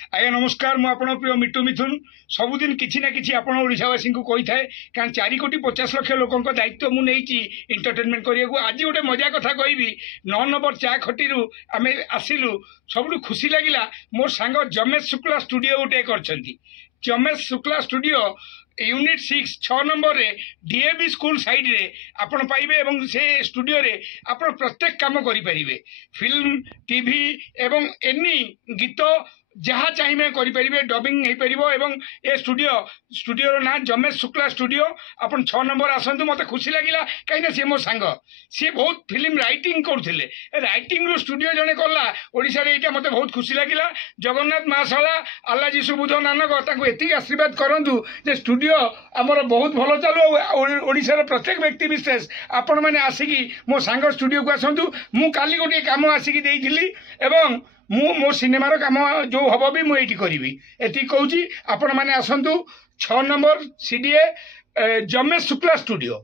आज्ञा नमस्कार मु आपण प्रिय मिट्टू मिथुन सबुदिन किसी ना कि आपण ओडावासी को कही थाए कारण 4,50,00,000 लोकों दायित्व मुझे एंटरटेनमेंट करने आज गोटे मजा कथा कहबी 9 नंबर चा खटी आम आसिलु सब खुशी लगिला मोर सांग जमेश शुक्ला स्टूडियो गोटे कर जमेश शुक्ला स्टूडियो यूनिट 6 नंबर रे डीएवी स्कूल साइड रे आपण पाइबे एवं से स्टूडियो रे आपण प्रत्येक काम करि परिबे फिल्म टीवी एवं एनी गीत जहाँ चाहिए करें डबिंग हो पार एवं ए स्टूडियो ना जमेश शुक्ला स्टूडियो अपन 6 नंबर आसतु मत खुशी लगिला कहीं सी मो सांग सी बहुत फिल्म राइटिंग करते राइटिंग रू स्टूडियो जड़े कला ओडिशा रे एटा मते बहुत खुशी लगिला जगन्नाथ महाशाला आल्लाजी सुबुध नानक ताको एतिक आशीर्वाद करंतु जे स्टूडियो आमर बहुत भल चलु ओडिशा रे प्रत्येक व्यक्ति विशेष आपण माने आसिकी मो सांग स्टूडियो को आसतु मु काली गोटे काम आसिकी देइथिली एवं मो सिनेमार काम जो हम भी मुझे करी एति कहूँ आपण मैंने आसतु 6 नंबर सीडीए जमेश शुक्ला स्टूडियो।